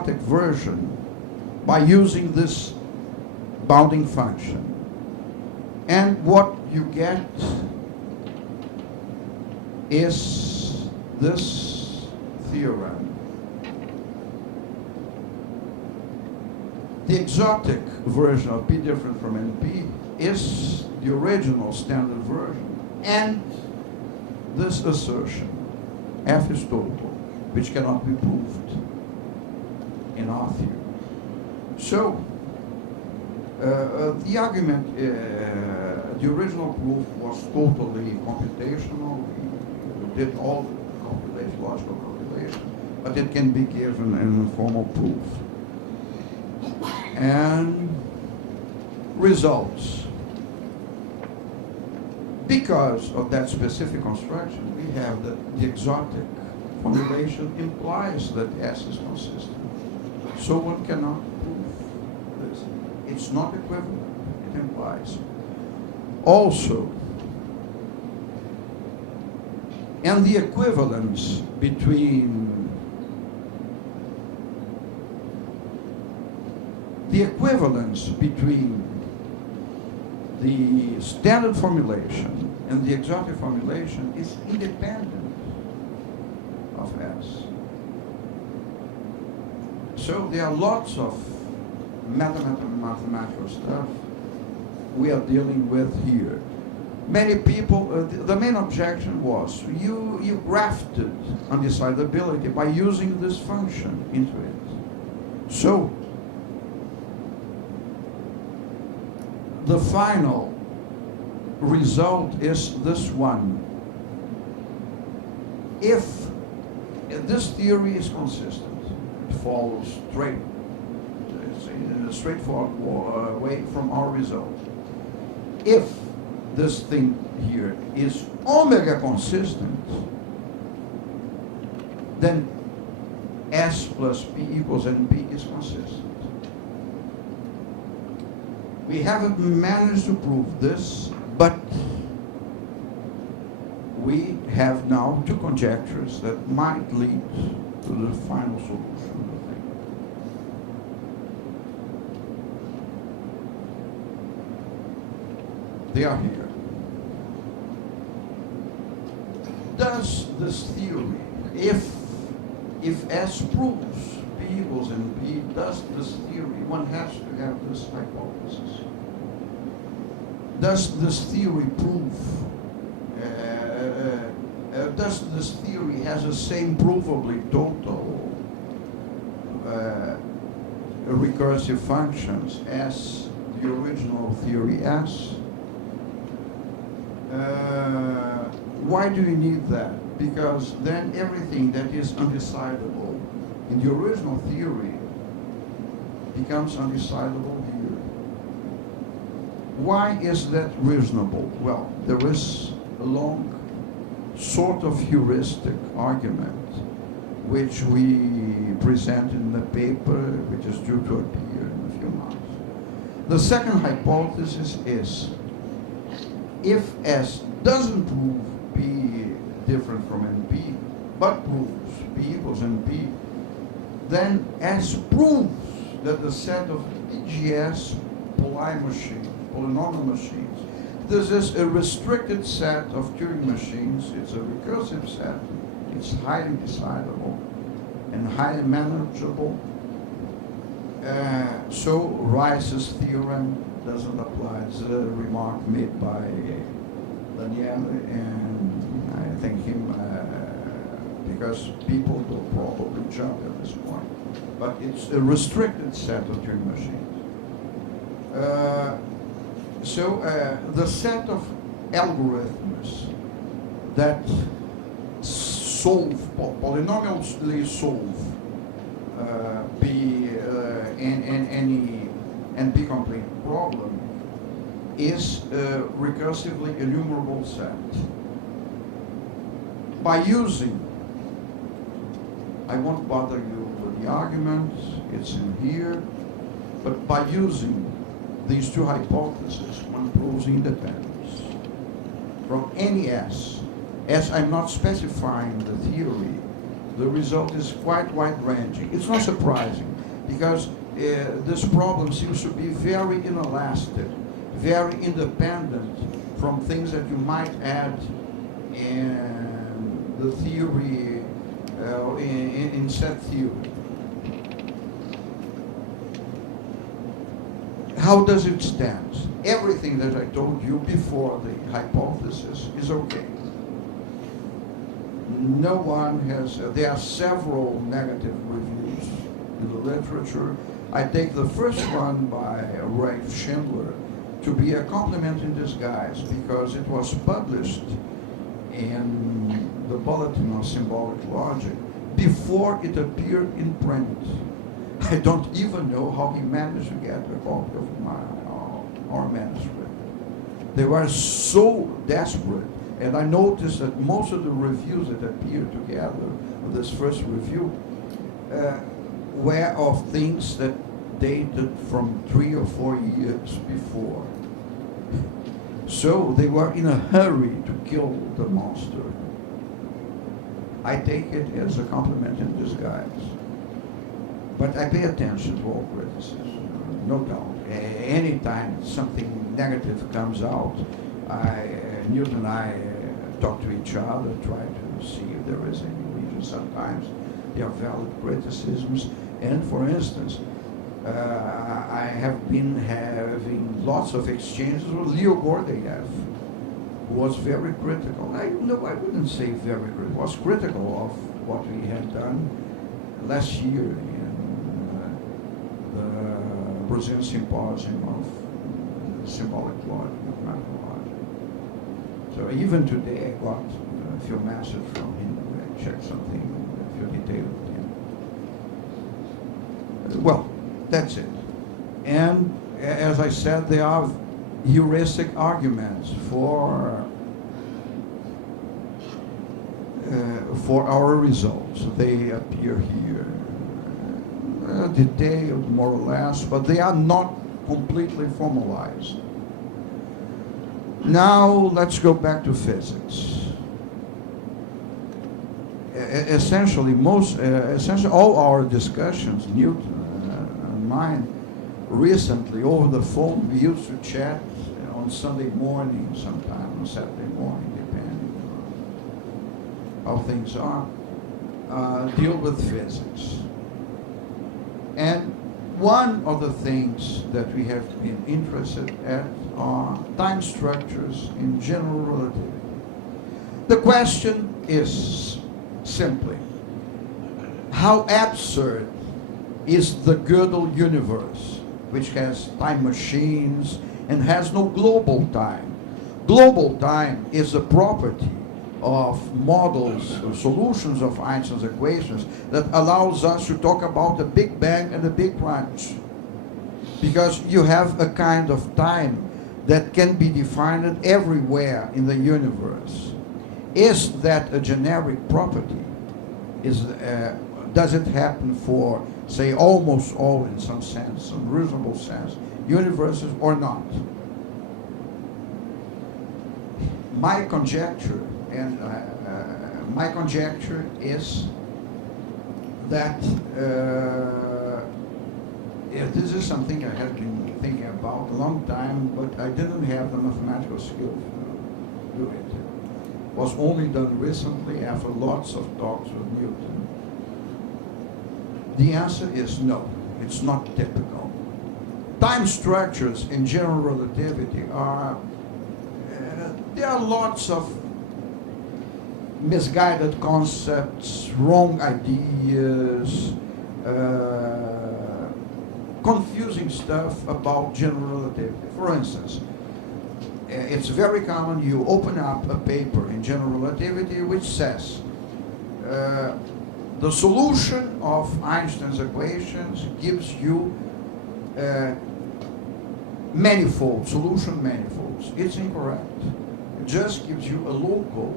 version by using this bounding function. And what you get is this theorem. The exotic version of P different from NP is the original standard version, and this assertion, F is total, which cannot be proved in our theory. So, the argument, the original proof was totally computational. We did all the calculation, logical calculation, but it can be given in a formal proof. And results. Because of that specific construction, we have that the exotic formulation implies that S is consistent. So one cannot prove this. It's not equivalent, it implies. Also, and the equivalence between the standard formulation and the exotic formulation is independent of S. So there are lots of mathematical stuff we are dealing with here. Many people, the main objection was you grafted undecidability by using this function into it. So the final result is this one. If this theory is consistent, it follows straight, in a straightforward way from our result. If this thing here is omega consistent, then S plus P equals NP is consistent. We haven't managed to prove this, but we have now two conjectures that might lead to the final solution of the thing. They are here. Does this theory, if S proves P equals NP, does this theory, one has to have this hypothesis. Does this theory prove, does this theory has the same provably total recursive functions as the original theory S? Why do you need that? Because then everything that is undecidable in the original theory becomes undecidable here. Why is that reasonable? Well, there is a long sort of heuristic argument which we present in the paper, which is due to appear in a few months. The second hypothesis is, if S doesn't prove P different from NP, but proves P equals NP, then S proves that the set of PGS polynomial machines, this is a restricted set of Turing machines. It's a recursive set. It's highly decidable and highly manageable. So Rice's theorem doesn't apply. It's a remark made by Daniele, and I thank him because people will probably jump at this point. But it's a restricted set of Turing machines. So the set of algorithms that solve, polynomially solve any NP-complete problem is a recursively enumerable set. By using, I won't bother you with the arguments, it's in here, but by using these two hypotheses, one proves independence from any S. As I'm not specifying the theory the result is quite wide-ranging. It's not surprising, because this problem seems to be very inelastic, very independent from things that you might add in the theory, in set theory. How does it stand? Everything that I told you before the hypothesis is okay. No one has, there are several negative reviews in the literature. I take the first one by Rafe Schindler to be a compliment in disguise, because it was published in the Bulletin of Symbolic Logic before it appeared in print. I don't even know how he managed to get a copy of our manuscript. They were so desperate, and I noticed that most of the reviews that appeared together with this first review were of things that dated from 3 or 4 years before. So they were in a hurry to kill the monster. I take it as a compliment in disguise. But I pay attention to all criticism, no doubt. Anytime something negative comes out, Newton and I talk to each other, try to see if there is any reason. Sometimes there are valid criticisms. And for instance, I have been having lots of exchanges with Leo Gordeyev, who was very critical. I wouldn't say very critical, was critical of what we had done last year in the Brazilian Symposium of Symbolic Logic, Mathematical Logic. So even today I got a few messages from him. I checked something, a few details with him. Well, that's it. And as I said, there are heuristic arguments for our results. They appear here, detailed more or less, but they are not completely formalized. Now let's go back to physics. Essentially, all our discussions, Newton and mine, recently over the phone, we used to chat on Sunday morning, sometime on Saturday morning, depending on how things are, deal with physics. And one of the things that we have been interested at are time structures in general relativity. The question is simply, how absurd is the Gödel universe, which has time machines and has no global time? Global time is a property of models or solutions of Einstein's equations that allows us to talk about the Big Bang and the Big Crunch, because you have a kind of time that can be defined everywhere in the universe. Is that a generic property? Does it happen for, say, almost all, in some sense, some reasonable sense, universes or not? My conjecture, is that this is something I have been thinking about a long time, but I didn't have the mathematical skill to do it. It was only done recently after lots of talks with Newton. The answer is no, it's not typical. Time structures in general relativity are, there are lots of misguided concepts, wrong ideas, confusing stuff about general relativity. For instance, it's very common, you open up a paper in general relativity which says the solution of Einstein's equations gives you manifold, solution manifolds. It's incorrect. It just gives you a local